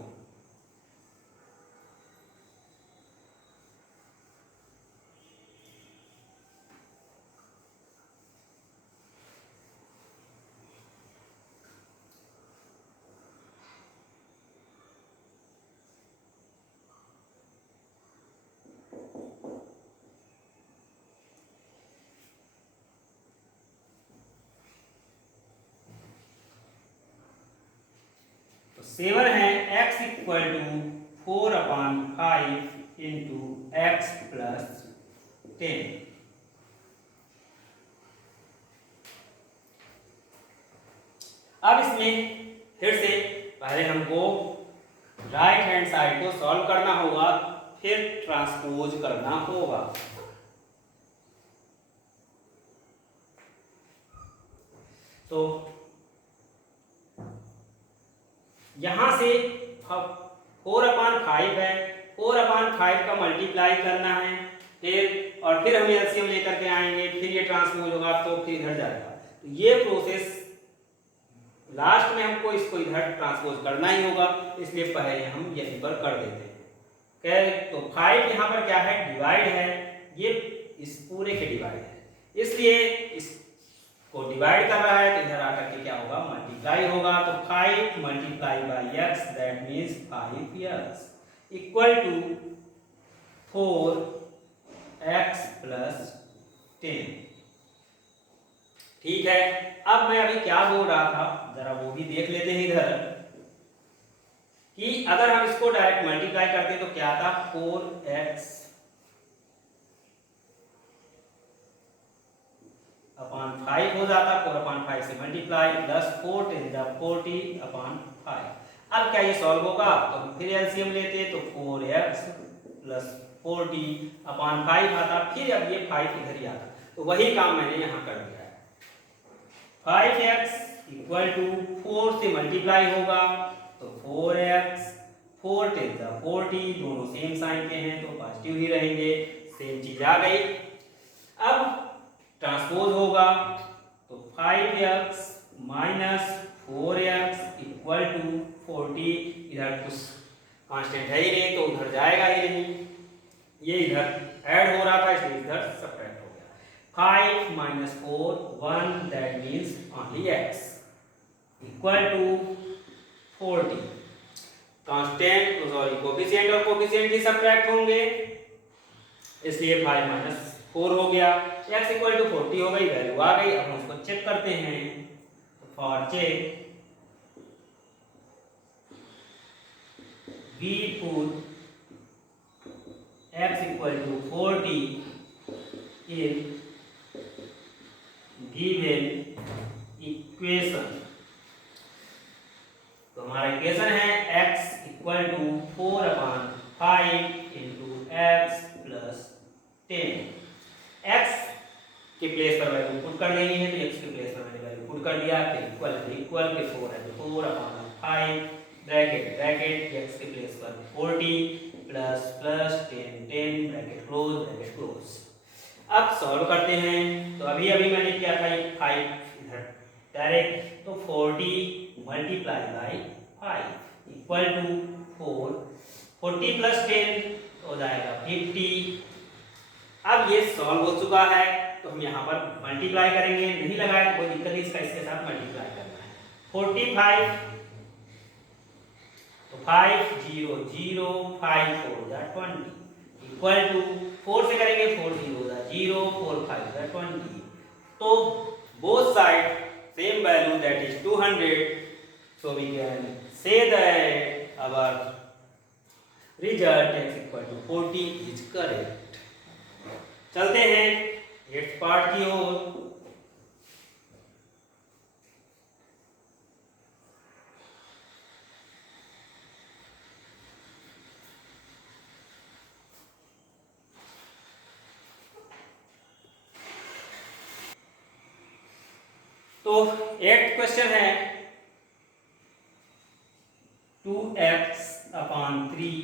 तो 7 है x = 4/5 × x + 10। अब इसमें फिर से पहले हमको राइट हैंड साइड को सॉल्व करना होगा, फिर ट्रांसपोज करना होगा। तो यहां से 4/5 है, 4/5 का मल्टीप्लाई करना है, फिर हम एलसीएम लेकर के आएंगे, फिर ये ट्रांसपोज होगा, तो फिर इधर जाएगा। तो ये प्रोसेस लास्ट में हमको इसको इधर ट्रांसपोज करना ही होगा, इसलिए पहले हम यहीं पर कर देते हैं। तो 5 यहाँ पर क्या है? डिवाइड है, ये इस पूरे के डिवाइड है, इसलिए इसको डिवाइड कर रहा है, तो इधर आकर के क्या होगा? मल्टीप्लाई होगा। तो 5 × x, that means 5x = 4x + 10। ठीक है, अब मैं अभी क्या बोल रहा था, जरा वो भी देख लेते हैं इधर, कि अगर हम इसको डायरेक्ट मल्टीप्लाई करते तो क्या था? 4x अपॉन 5 हो जाता, 4/5 से मल्टीप्लाई, +4 × 40/5। अब क्या ये सॉल्व होगा? तो हम फिर एलसीएम लेते तो 4x + 40/5 आता, फिर अब ये 5 इधर ही आता, तो वही काम मैंने यहाँ कर दिया है। 5x = 4 से मल्टीप्लाई होगा, तो 4x, 4 × 40, दोनों सेम साइन के हैं तो पॉजिटिव ही रहेंगे, सेम चीज आ गई। अब ट्रांसपोज होगा, तो 5x - 4x = 40। इधर कुछ कांस्टेंट है ही नहीं तो उधर जाएगा ही नहीं, ये इधर ऐड हो रहा था इसलिए इधर सब्ट्रैक्ट हो गया। 5 - 4 1, that means only x = 40। Constant coefficient और कोफिशिएंट ही सब्ट्रैक्ट होंगे, इसलिए 5 - 4 हो गया। x = 40 हो गई, वैल्यू आ गई। अब हम उसको चेक करते हैं, तो for check we put x = 40 in given equation। तो हमारा इक्वेशन है x = 4/5 × x + 10। x के प्लेस पर वैल्यू पुट कर देनी है, तो x के प्लेस पर मैंने वैल्यू पुट कर दिया, फिर इक्वल के 4 है तो 4/5 ब्रैकेट x के प्लेस पर 40 ++ 10 ब्रैकेट क्लोज। अब सॉल्व करते हैं, तो अभी मैंने किया था ये 5 इधर डायरेक्ट, तो 40 × 5 = 4, 40 + 10 हो जाएगा 50। अब ये सॉल्व हो चुका है, तो हम यहाँ पर मल्टीप्लाई करेंगे, नहीं लगाया तो कोई दिक्कत नहीं, इसका इसके साथ मल्टीप्लाई करना है। 45, तो 5 0 0 5 4 20 इक्वल टू 4 से करेंगे 4 0 0 4 5 20. तो both side same value, that is 200. So we can say that our result x equal to 40 is correct. चलते हैं 8th पार्ट की ओर। तो 8th क्वेश्चन है 2x upon 3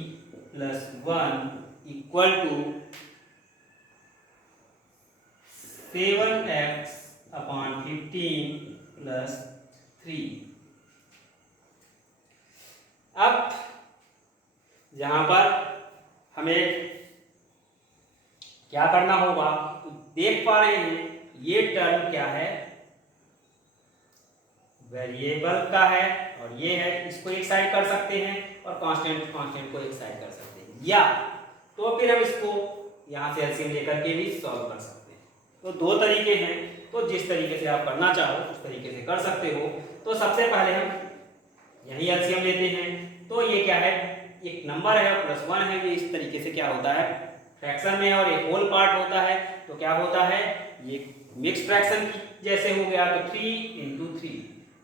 plus 1 equal to 7x upon 15 plus 3। अब यहां पर हमें क्या करना होगा, तो देख पा रहे हैं ये टर्म क्या है, वेरिएबल का है, और ये है, इसको एक साइड कर सकते हैं और कांस्टेंट को एक साइड कर सकते हैं, या तो फिर हम इसको यहां से एलसीएम लेकर के भी सॉल्व कर सकते हैं। तो दो तरीके हैं, तो जिस तरीके से आप करना चाहो उस तरीके से कर सकते हो। तो सबसे पहले हम यही एलसीएम लेते हैं। तो ये क्या है, एक नंबर है प्लस 1 है, ये इस तरीके से क्या होता है फ्रैक्शन में, और एक होल पार्ट होता है, तो क्या होता है ये मिक्स फ्रैक्शन जैसे हो गया, तो 3 into 3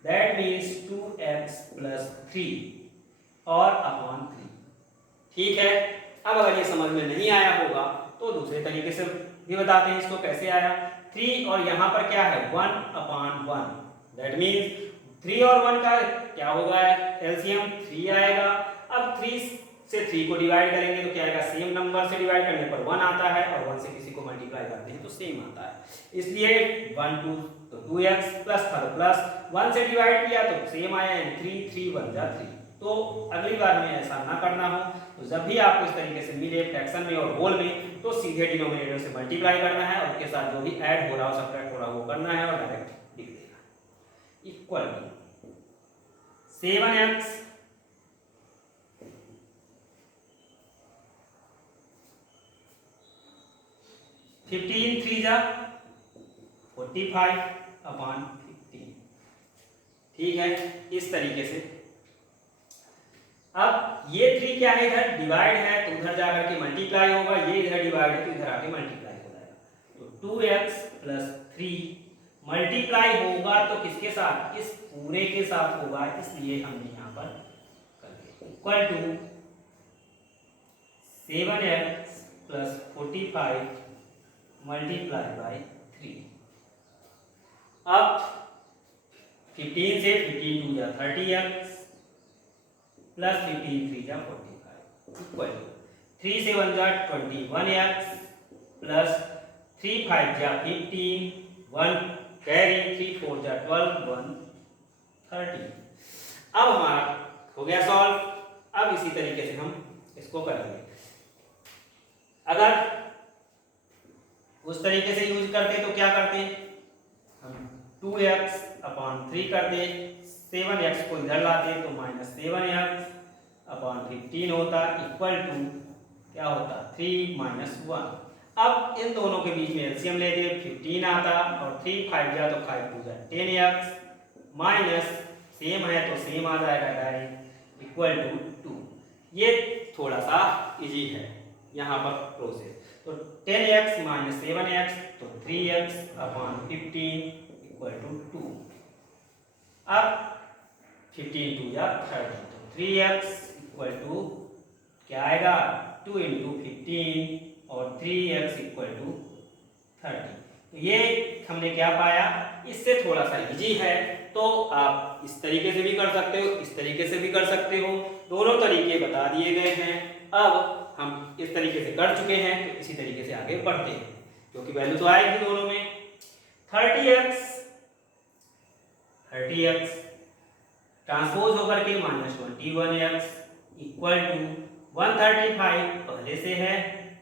that means 2x plus 3 और अपॉन 3। ठीक है, अब अगर ये समझ में नहीं आया होगा तो दूसरे तरीके से भी बताते हैं इसको कैसे आया। 3 और यहाँ पर क्या है 1 अपॉन 1, दैट मीन्स 3 और 1 का क्या होगा एलसीएम 3 आएगा। अब 3 से 3 को डिवाइड करेंगे तो क्या आएगा, सेम नंबर से डिवाइड करने पर 1 आता है, और 1 से किसी को मल्टीप्लाई करते हैं तो सेम आता है। इसलिए 1 2 तो 2x प्लस था तो प्लस 1 से डिवाइड किया तो सेम आया, 3 3 1 जा 3। तो अगली बार में ऐसा ना करना हो, तो जब भी आपको इस तरीके से मिले फ्रैक्शन में और होल में, तो सीधे डिनोमिनेटर से मल्टीप्लाई करना है और उसके साथ जो भी ऐड हो रहा हो सब्ट्रैक्ट हो रहा हो वो करना है और डायरेक्ट लिख देना। इक्वल टू 7x फिफ्टीन 3 जा 45 अपॉन 15। ठीक है, इस तरीके से। अब ये 3 क्या है, इधर डिवाइड है तो उधर जाकर के मल्टीप्लाई होगा, ये इधर डिवाइड है तो इधर आके मल्टीप्लाई हो जाएगा। तो 2x प्लस 3 मल्टीप्लाई होगा तो किसके साथ, इस पूरे के साथ होगा, इसलिए हमने यहाँ पर कर दिया equal to 7x plus 45 multiply by 3। अब 15 से 15 2 जा 30x प्लस 15 3 जा 45 इक्वल 3 से 1 जा 21x प्लस 3 5 जा 15 1 कैरी 3 4 जा 12 1 30। अब हमारा हो गया सॉल्व। अब इसी तरीके से हम इसको करेंगे। अगर उस तरीके से यूज करते तो क्या करते, हम 2x अपॉन 3 करते, 7x को इधर लाते तो माइनस 7x अपॉन 15 होता इक्वल टू क्या होता 3 माइनस 1। अब इन दोनों के बीच में एलसीएम लेते 15 आता और 3 5 जा तो 5 2 जा 10x माइनस सेम है तो सेम आ जाएगा डायरेक्ट इक्वल टू 2। ये थोड़ा सा इजी है यहाँ पर प्रोसेस। तो 10x माइनस 7x तो 3x अपॉन 15 इक्वल टू 2। अब 15 2 या 30 तो 3x इक्वल टू क्या आएगा 2 इंटू 15 और 3x इक्वल टू 30। तो ये हमने क्या पाया, इससे थोड़ा सा इजी है, तो आप इस तरीके से भी कर सकते हो, इस तरीके से भी कर सकते हो, दोनों तरीके बता दिए गए हैं। अब हम इस तरीके से कर चुके हैं तो इसी तरीके से आगे बढ़ते हैं, क्योंकि वैल्यू तो आएगी दोनों में। 30x ट्रांसपोज होकर के माइनस 21x इक्वल टू 135 पहले से है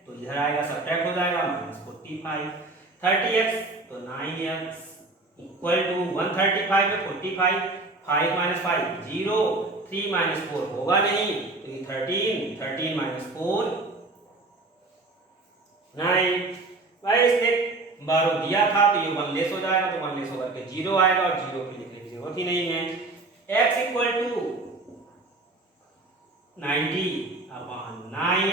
तो इधर आएगा सब्ट्रैक्ट हो जाएगा माइनस 45। 30x तो 9x इक्वल टू 135 है 45 5 माइनस 5 0 3 माइनस 4 होगा नहीं तो ये 13 13 माइनस 4 9। भाई इसने 12 दिया था तो ये 1 लेस हो जाएगा, तो 1 लेस होकर के 0 आएगा और 0 पे लिखने की जरूरत ही नहीं है। x इक्वल टू 90/9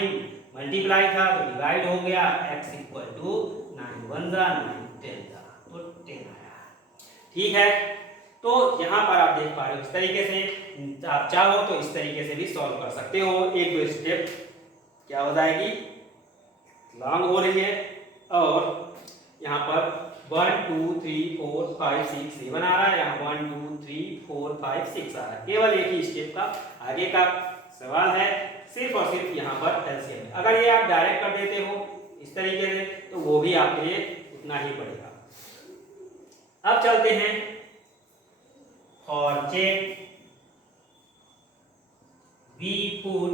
मल्टीप्लाई था तो डिवाइड हो गया, x इक्वल टू 9 1 जा 9 10 जा, तो 10 आया। ठीक है, तो यहाँ पर आप देख पा रहे हो इस तरीके से आप चाहो तो इस तरीके से भी सॉल्व कर सकते हो। एक दो स्टेप क्या हो जाएगी, लॉन्ग हो रही है, और यहाँ पर 1 2 3 4 5 6 7 आ रहा है, यहाँ 1 2 3 4 5 6 आ रहा है। केवल एक ही स्टेप का आगे का सवाल है, सिर्फ और सिर्फ यहाँ पर एलसीएम है। अगर ये आप डायरेक्ट कर देते हो इस तरीके से तो वो भी आपके लिए उतना ही पड़ेगा। अब चलते हैं for check we put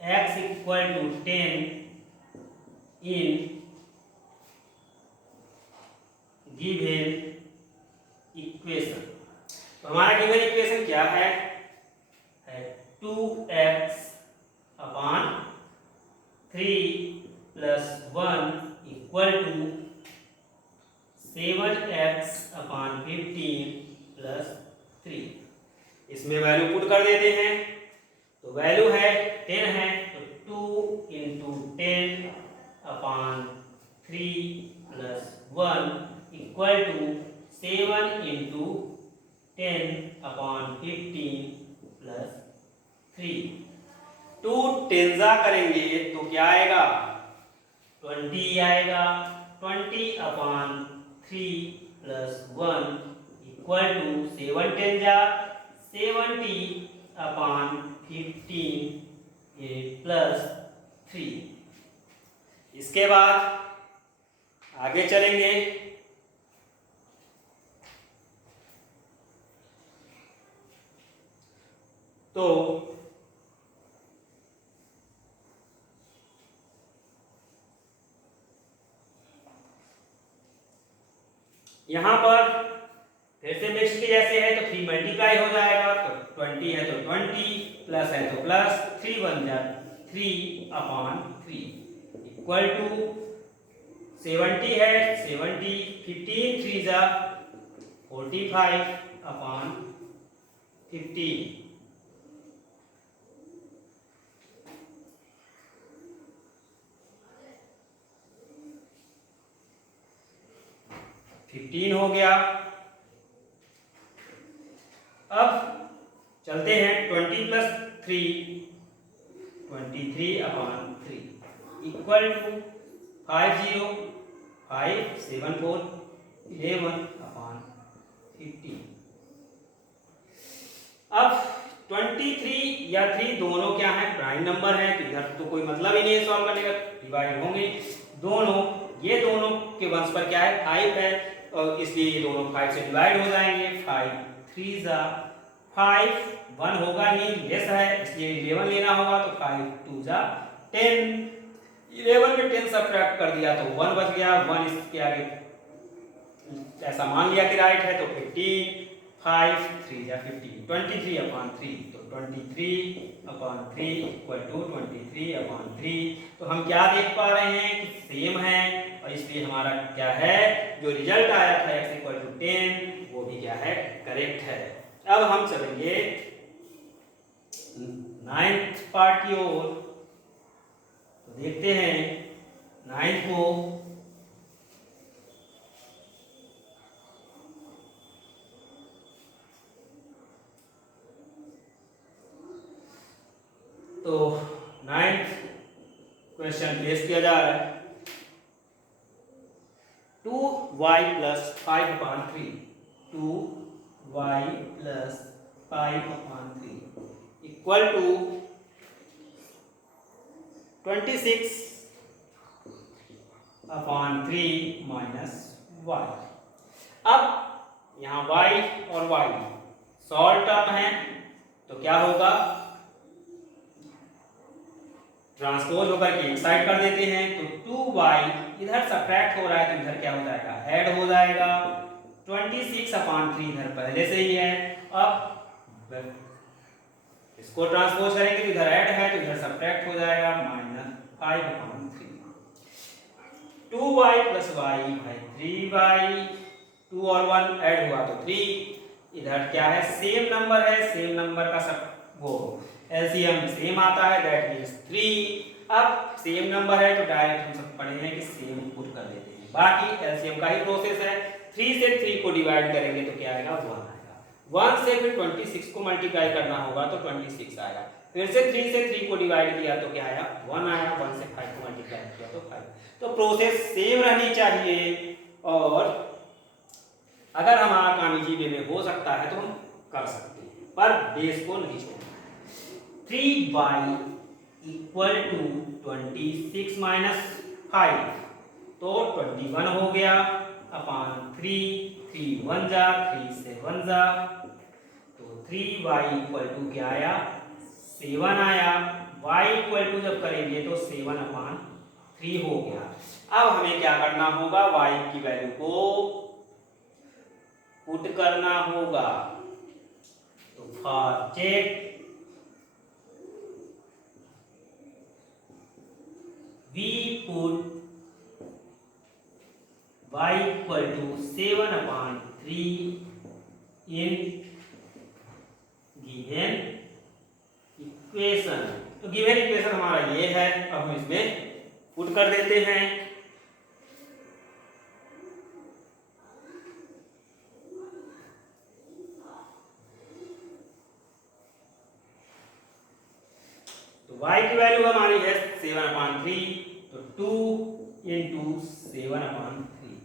x equal to 10 in given equation। तो हमारा गिवन इक्वेशन क्या है 2x upon 3 plus 1 equal to 7x upon 15 plus 3। इसमें वैल्यू पुट कर देते हैं, तो वैल्यू है 10 है, तो 2 into 10 upon 3 plus 1 equal to 7 into 10 upon 15 plus 3। 2 टेंजा करेंगे तो क्या आएगा 20 आएगा, 20 अपॉन 3 प्लस 1 इक्वल टू 7 टेंजा 70 अपॉन 15 प्लस 3। इसके बाद आगे चलेंगे, तो यहां पर फिर से मिक्स के जैसे है, तो 3 मल्टीप्लाई हो जाएगा, तो 20 है तो 20 प्लस है तो प्लस 3 बन जाए 3 अपॉन 3 इक्वल टू 70 है 70 15 3 जा 45 अपॉन 15। हो गया। अब चलते हैं 20 plus 3 23 upon 3 equal to 50 5 7 4 11 upon 15। अब 23 या 3 दोनों क्या है प्राइम नंबर है, तो इधर तो कोई मतलब ही नहीं है सॉल्व करने का, डिवाइड होंगे दोनों। ये दोनों के वंश पर क्या है 5 है, और इसलिए ये दोनों 5 से डिवाइड हो जाएंगे। 5 3 जा 5 1 होगा ही लेस है, इसलिए 11 लेना होगा, तो 5 2 जा 10। 11 में 10 सब्ट्रैक्ट कर दिया तो 1 बच गया, 1 इसके आगे ऐसा मान लिया कि राइट है, तो 15 5 3 जा 15 23 अपॉन 3, तो 23 अपॉन 3 इक्वल टू 23 अपॉन 3। तो हम क्या देख पा रहे हैं कि सेम है, और इसलिए हमारा क्या है जो रिजल्ट आया था x इक्वल टू 10 वो भी क्या है करेक्ट है। अब हम चलेंगे 9th पार्ट की ओर, तो देखते हैं 9th को। तो 9th क्वेश्चन पेश किया जा रहा है 2y plus 5 upon 3 2y plus 5 upon 3 equal to 26 upon 3 minus y। अब यहाँ y और y सॉल्व टर्म है, तो क्या होगा ट्रांसपोज होकर के एक साइड कर देते हैं, तो 2y इधर सब्ट्रैक्ट हो रहा है तो इधर क्या हो जाएगा ऐड हो जाएगा। 26 अपॉन 3 इधर पहले से ही है, अब इसको ट्रांसपोज करेंगे तो इधर ऐड है तो इधर सब्ट्रैक्ट हो जाएगा -5 अपॉन 3। 2y प्लस वाई भाई 3y, 2 और 1 ऐड हुआ तो 3। इधर क्या है, सेम नंबर है, सेम नंबर का सब वो एलसीएम सेम आता है, दैट मीन्स 3। अब सेम नंबर है तो डायरेक्ट हम सब पढ़े हैं कि सेम पुट कर देते हैं, बाकी एलसीएम का ही प्रोसेस है। 3 से 3 को डिवाइड करेंगे तो क्या आएगा, 1 आएगा। 1 से फिर 26 को मल्टीप्लाई करना होगा तो 26 आएगा। फिर से 3 से 3 को डिवाइड किया तो क्या आया, 1 आया। 1 से 5 को मल्टीप्लाई किया तो 5। तो प्रोसेस सेम रहनी चाहिए, और अगर हमारा काम इजी वे में हो सकता है तो हम कर सकते हैं, पर बेस को नहीं छोड़ना। 3y इक्वल टू 26 माइनस 5 तो 21 हो गया अपॉन 3, 3 1 जा, 3 से 1 जा, तो 3y इक्वल टू क्या आया, 7 आया। y इक्वल टू जब करेंगे तो 7 अपॉन 3 हो गया। अब हमें क्या करना होगा, y की वैल्यू को पुट करना होगा। तो for check we put y equal to 7 upon 3 in given equation. तो गिवन इक्वेशन हमारा ये है, अब हम इसमें पुट कर देते हैं। तो y की वैल्यू हमारी है 7/3, तो 2 इंटू 7/3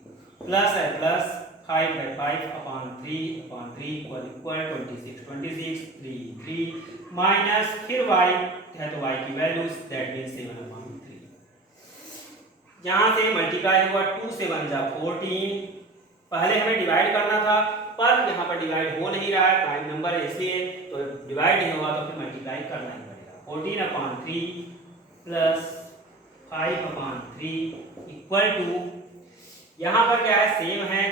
प्लस है प्लस 5 है 5/3 इक्वल 26 3 माइनस फिर y है तो y की वैल्यू दैट मीन्स 7/3। यहाँ से मल्टीप्लाई हुआ 2 से 1 जा 14। पहले हमें डिवाइड करना था पर यहाँ पर डिवाइड हो नहीं रहा है, प्राइम नंबर है इसलिए, तो डिवाइड नहीं हुआ तो फिर मल्टीप्लाई करना ही पड़ेगा। 14/3 प्लस 5/3 इक्वल टू, यहाँ पर क्या है सेम है,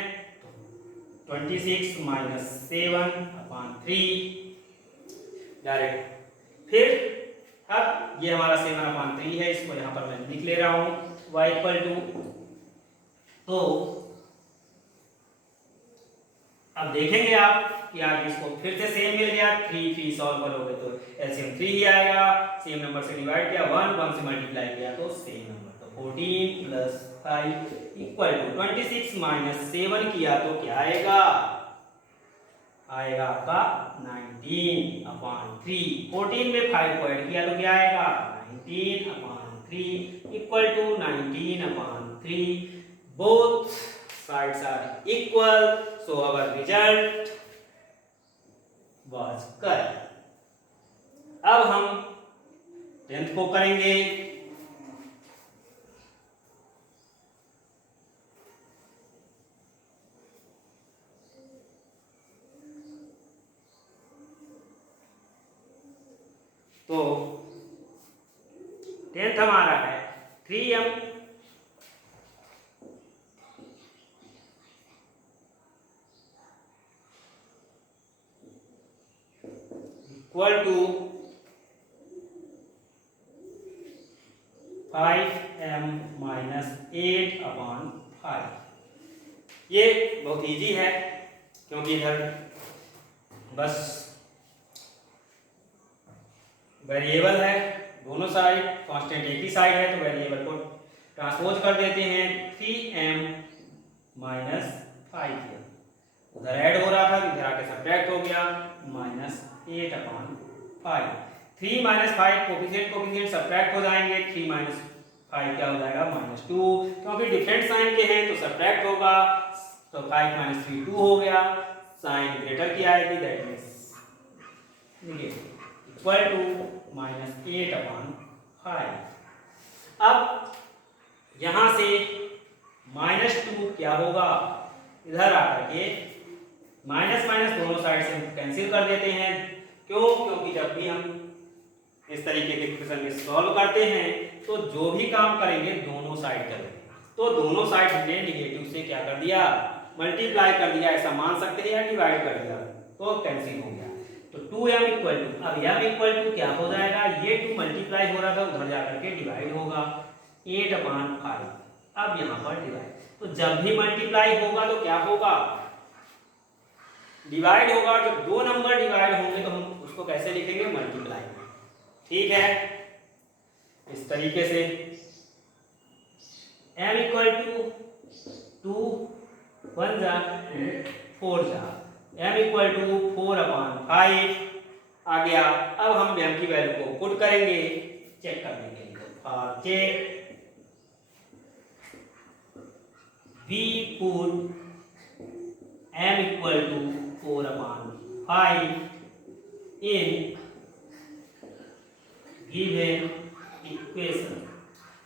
26 माइनस 7/3 डायरेक्ट। फिर अब ये हमारा 7/3 है, इसको यहाँ पर मैं लिख ले रहा हूँ y इक्वल टू, तो अब देखेंगे आप कि आप इसको फिर से सेम मिल गया, 3 सॉल्व करोगे तो एलसीएम 3 ही आएगा। सेम नंबर से डिवाइड किया, 1 से मल्टीप्लाई किया तो सेम नंबर, तो 14 प्लस 5 इक्वल टू 26 माइनस 7 किया तो क्या आएगा, आएगा आपका 19/3। 14 में 5 को ऐड किया तो क्या आएगा, 19/3 equal to 19/3। Both sides are equal, so our result was correct। अब हम 10th को करेंगे। तो 10th हमारा है 3m equal to 5m minus 8/5। ये बहुत इजी है क्योंकि इधर बस वेरिएबल है, दोनों साइड कांस्टेंट एक ही साइड है तो वेरिएबल को ट्रांसपोज कर देते हैं। 3m माइनस 5 उधर ऐड हो रहा था, इधर आके सब्ट्रैक्ट हो गया, माइनस 8/5। 3 माइनस 5 कोफिशिएंट सब्ट्रैक्ट हो जाएंगे, 3 माइनस 5 क्या हो जाएगा, -2। क्योंकि डिफरेंट साइन के हैं तो सब्ट्रैक्ट होगा, तो 5 माइनस 3 2 हो गया, साइन ग्रेटर की आएगी that means negative equal to -8/5। अब यहां से -2 क्या होगा, इधर आकर के माइनस माइनस दोनों साइड से कैंसिल कर देते हैं। क्यों, क्योंकि जब भी हम इस तरीके के इक्वेशन में सॉल्व करते हैं तो जो भी काम करेंगे दोनों साइड करेंगे, तो दोनों साइड हमने निगेटिव से क्या कर दिया, मल्टीप्लाई कर दिया, ऐसा मान सकते हैं, या डिवाइड कर दिया तो कैंसिल हो गया। तो 2m इक्वल टू, अब m इक्वल टू क्या हो जाएगा, ये 2 मल्टीप्लाई हो रहा था उधर जाकर के डिवाइड होगा, 8/5 अब यहाँ पर डिवाइड, तो जब भी मल्टीप्लाई होगा तो क्या होगा, डिवाइड होगा। जब दो नंबर डिवाइड होंगे तो हम उसको कैसे लिखेंगे, मल्टीप्लाई में। ठीक है, इस तरीके से m इक्वल टू 1 जा 4 जा, m इक्वल टू 4/5 आ गया। अब हम m की वैल्यू को पुट करेंगे, चेक करने के लिए। तो check v put m equal to 4/5 in given equation.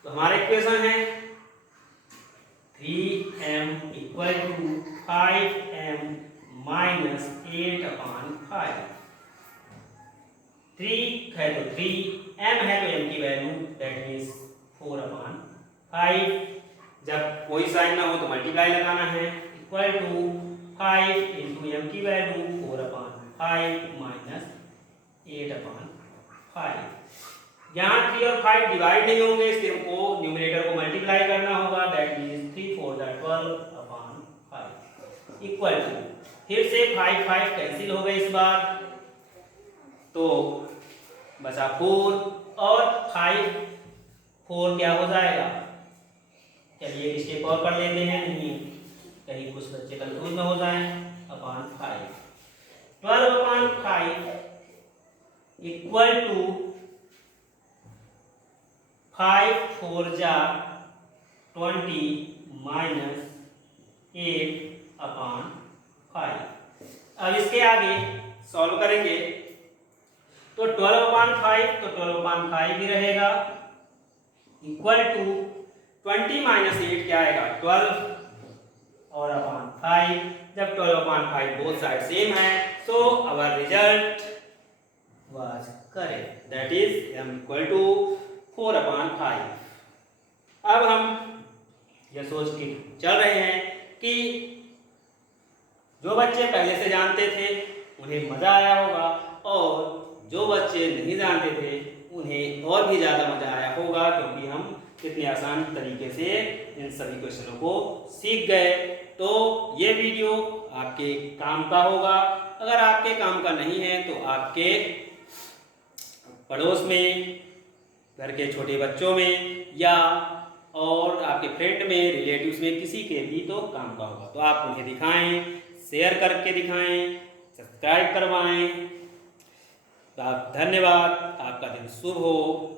तो हमारा इक्वेशन है 3m equal to 5m minus 8/5। 3 है तो 3, m है तो m की वैल्यू दैट मीन्स 4/5। जब कोई साइन ना हो तो मल्टीप्लाई लगाना है, इक्वल टू 5 इंटू m की वैल्यू 4/5 माइनस 8/5। यहाँ 3 और 5 डिवाइड नहीं होंगे, इसलिए हमको न्यूमरेटर को मल्टीप्लाई करना होगा, दैट मीन्स 3 4 12/5 इक्वल टू, फिर से 5 5 कैंसिल हो गए इस बार, तो बचा 4 और 5 4 क्या हो जाएगा। चलिए एक स्टेप और कर लेते हैं, नहीं कहीं कुछ बच्चे कंफ्यूज ना हो जाए। अपॉन 5 12/5 इक्वल टू 5 4 जा 20 माइनस 8/5। अब इसके आगे सॉल्व करेंगे तो 12/5 तो 12/5 भी रहेगा, इक्वल टू 20 माइनस 8 क्या आएगा 12 और अपॉन 5। जब 12/5 बोथ साइड सेम है, so our result was correct, that is m equal to 4/5। अब हम यह सोच के चल रहे हैं कि जो बच्चे पहले से जानते थे उन्हें मजा आया होगा, और जो बच्चे नहीं जानते थे उन्हें और भी ज़्यादा मजा आया होगा, क्योंकि हम कितने आसान तरीके से इन सभी क्वेश्चनों को सीख गए। तो ये वीडियो आपके काम का होगा। अगर आपके काम का नहीं है तो आपके पड़ोस में, घर के छोटे बच्चों में, या और आपके फ्रेंड में, रिलेटिव्स में, किसी के भी तो काम का होगा। तो आप उन्हें दिखाएं, शेयर करके दिखाएं, सब्सक्राइब करवाएं। तो आप धन्यवाद, आपका दिन शुभ हो।